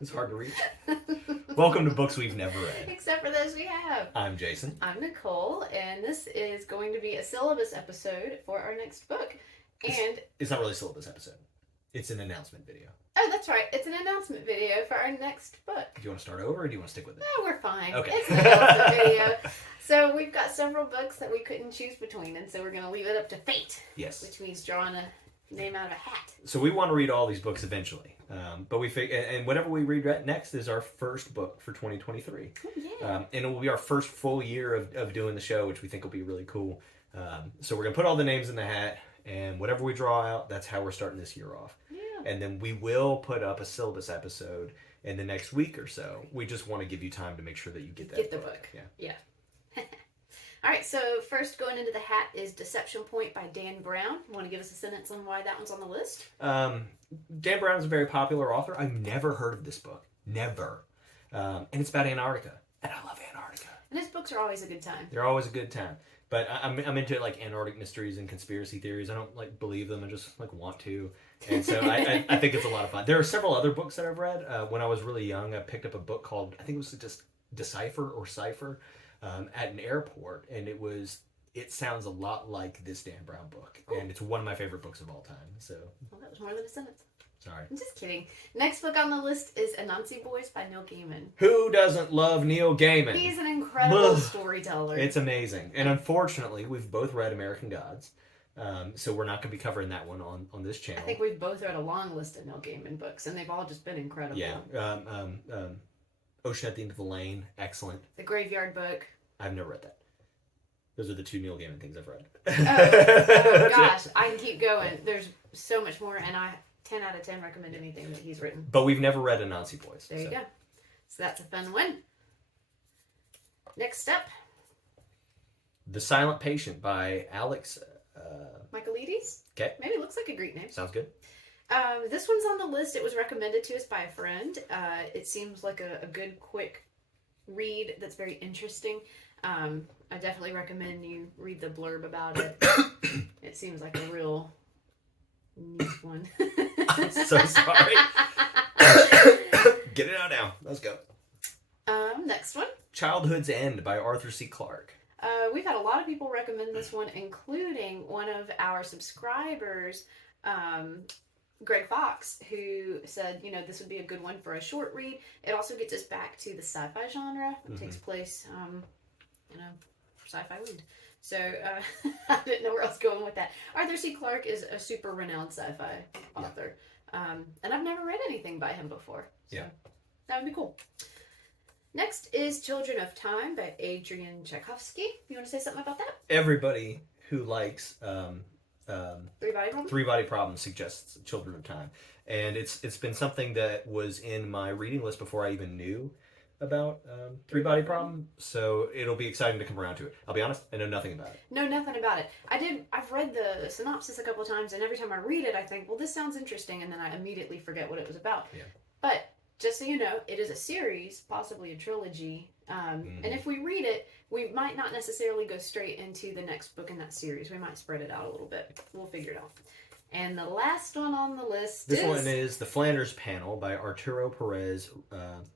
It's hard to reach. Welcome to Books We've Never Read. Except for those we have. I'm Jason. I'm Nicole, and this is going to be a syllabus episode for our next book. And it's not really a syllabus episode. It's an announcement video. Oh, that's right. It's an announcement video for our next book. Do you want to start over or do you want to stick with it? No, we're fine. Okay. It's an announcement video. So we've got several books that we couldn't choose between, and so we're going to leave it up to fate. Yes. Which means drawing a name out of a hat. So we want to read all these books eventually. But and whatever we read next is our first book for 2023. Oh, yeah. And it will be our first full year of doing the show, which we think will be really cool. So we're going to put all the names in the hat, and whatever we draw out, that's how we're starting this year off. Yeah. And then we will put up a syllabus episode in the next week or so. We just want to give you time to make sure that you get that Get the book. Yeah. All right, so first going into the hat is Deception Point by Dan Brown. Want to give us a sentence on why that one's on the list? Dan Brown is a very popular author. I've never heard of this book. Never. And it's about Antarctica. And I love Antarctica. And his books are always a good time. They're always a good time. But I'm into like Antarctic mysteries and conspiracy theories. I don't like believe them. I just like want to. And so I think it's a lot of fun. There are several other books that I've read. When I was really young, I picked up a book called, I think it was just Decipher or Cipher, at an airport. And it sounds a lot like this Dan Brown book. Cool. And it's one of my favorite books of all time. So. Well, that was more than a sentence. Sorry. I'm just kidding. Next book on the list is Anansi Boys by Neil Gaiman. Who doesn't love Neil Gaiman? He's an incredible storyteller. It's amazing. And unfortunately, we've both read American Gods. So we're not going to be covering that one on this channel. I think we've both read a long list of Neil Gaiman books, and they've all just been incredible. Yeah. Ocean at the End of the Lane, excellent. The Graveyard Book. I've never read that. Those are the two Neil Gaiman things I've read. Oh gosh, I can keep going. There's so much more, and I 10 out of 10 recommend anything that he's written. But we've never read Anansi Boys. There you go. So that's a fun one. Next up. The Silent Patient by Alex... Michaelides? Okay. Maybe looks like a Greek name. Sounds good. This one's on the list. It was recommended to us by a friend. It seems like a good, quick read that's very interesting. I definitely recommend you read the blurb about it. It seems like a real neat one. I'm so sorry. Get it out now. Let's go. Next one. Childhood's End by Arthur C. Clarke. We've had a lot of people recommend this one, including one of our subscribers, Greg Fox, who said, this would be a good one for a short read. It also gets us back to the sci-fi genre. It takes place, sci-fi lead. So I didn't know where I was going with that. Arthur C. Clarke is a super renowned sci-fi author. And I've never read anything by him before. So that would be cool. Next is Children of Time by Adrian Tchaikovsky. You want to say something about that? Everybody who likes Three Body Problem suggests Children of Time. And it's been something that was in my reading list before I even knew about Three Body Problem. So it'll be exciting to come around to it. I'll be honest, I know nothing about it. No, nothing about it. I've read the synopsis a couple of times, and every time I read it, I think, well, this sounds interesting, and then I immediately forget what it was about. Yeah. But just so you know, it is a series, possibly a trilogy. And if we read it, we might not necessarily go straight into the next book in that series. We might spread it out a little bit. We'll figure it out. And the last one on the list This one is The Flanders Panel by Arturo Perez.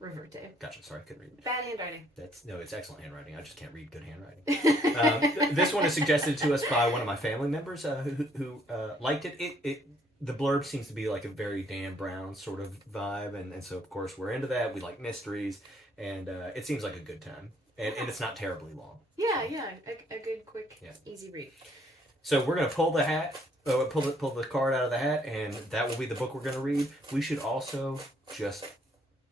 Reverte. Gotcha, sorry, I couldn't read it. Bad handwriting. It's excellent handwriting. I just can't read good handwriting. This one is suggested to us by one of my family members who liked it. The blurb seems to be like a very Dan Brown sort of vibe, and so of course we're into that. We like mysteries, and it seems like a good time, and it's not terribly long. Yeah, a good, quick, easy read. So we're gonna pull the hat, pull the card out of the hat, and that will be the book we're gonna read. We should also just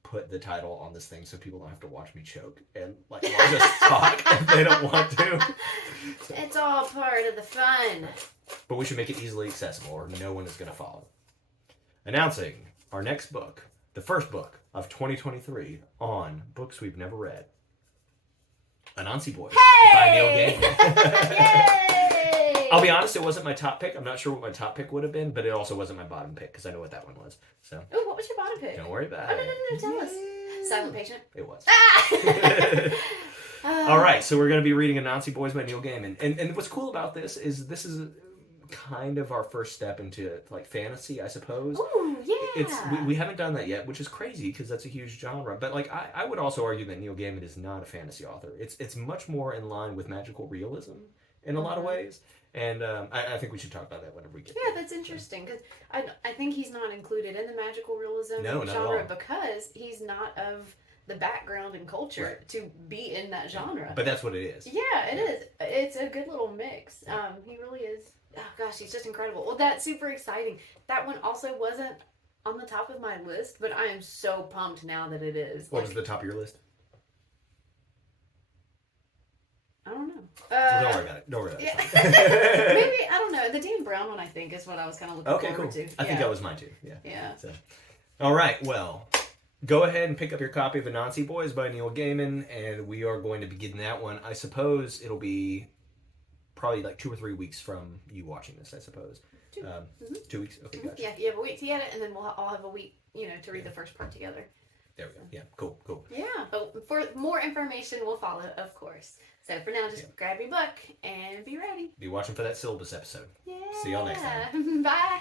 put the title on this thing so people don't have to watch me choke and watch us talk if they don't want to. It's all part of the fun. But we should make it easily accessible or no one is going to follow. Announcing our next book, the first book of 2023 on Books We've Never Read. Anansi Boys by Neil Gaiman. Yay! I'll be honest, it wasn't my top pick. I'm not sure what my top pick would have been, but it also wasn't my bottom pick because I know what that one was. So. Oh, what was your bottom pick? Don't worry about it. it. No, tell us. Silent Patient? It was. Ah! All right, so we're going to be reading Anansi Boys by Neil Gaiman. And what's cool about this is kind of our first step into like fantasy, I suppose. Ooh, yeah. We haven't done that yet, which is crazy because that's a huge genre. But like I would also argue that Neil Gaiman is not a fantasy author. It's much more in line with magical realism in a lot of ways. And I think we should talk about that whenever we get. Yeah, that's interesting because I think he's not included in the magical realism No, not genre at all. because he's not of the background and culture to be in that genre. But that's what it is. Yeah, it is. It's a good little mix. He really is. Oh gosh, he's just incredible. Well, that's super exciting. That one also wasn't on the top of my list, but I am so pumped now that it is. What was the top of your list? I don't know. Well, don't worry about it. Don't worry about Yeah. it. Maybe, I don't know. The Dan Brown one, I think, is what I was kind of looking forward to. I think that was mine too. Yeah. Yeah. So, all right. Well, go ahead and pick up your copy of Anansi Boys by Neil Gaiman, and we are going to begin that one. I suppose it'll be probably like 2 or 3 weeks from you watching this, I suppose. 2 weeks? Okay, gotcha. Yeah, you have a week to get it, and then we'll all have a week, to read the first part together. There we go. Yeah, cool. Yeah, but for more information will follow, of course. So for now, just grab your book and be ready. Be watching for that syllabus episode. Yeah. See y'all next time. Bye.